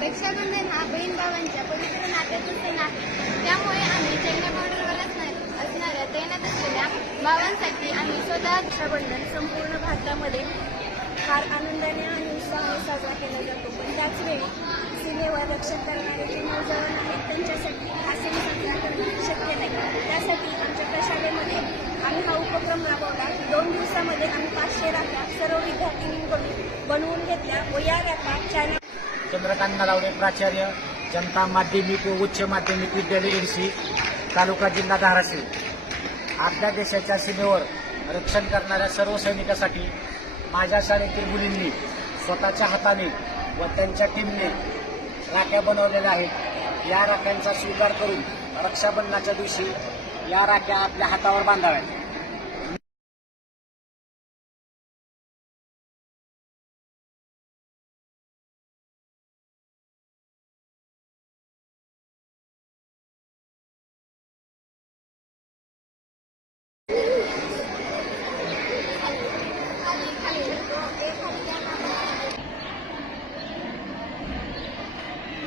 रक्षाबंधन हा बहीण भावांच्या पवित्र नात्याचा सण आहे. त्यामुळे आम्ही चैन्या बॉर्डरवर असणाऱ्या तैनात असलेल्या भावांसाठी आम्ही स्वतः रक्षाबंधन संपूर्ण भारतामध्ये फार आनंदाने आणि उत्साहाने साजरा केला जातो. पण त्याचवेळी सीमेवर रक्षण करणारे जे नौजवान आहेत त्यांच्यासाठी हा सण साजरा करणं शक्य नाही. त्यासाठी आमच्या प्रशालेमध्ये आम्ही हा उपक्रम राबवला. 2 दिवसामध्ये आम्ही 500 राख्या सर्व विद्यार्थ्यांकडून बनवून घेतल्या व या राख्या चॅनल चंद्रकांत नलावडे, प्राचार्य, जनता माध्यमिक व उच्च माध्यमिक विद्यालय एडशी, तालुका जिल्हा धाराशिव. आपल्या देशाच्या सीमेवर रक्षण करणाऱ्या सर्व सैनिकांसाठी माझ्या शाळेतील मुलींनी स्वतःच्या हाताने व त्यांच्या टीमने राख्या बनवलेल्या आहेत. या राख्यांचा स्वीकार करून रक्षाबंधनाच्या दिवशी या राख्या आपल्या हातावर बांधाव्यात.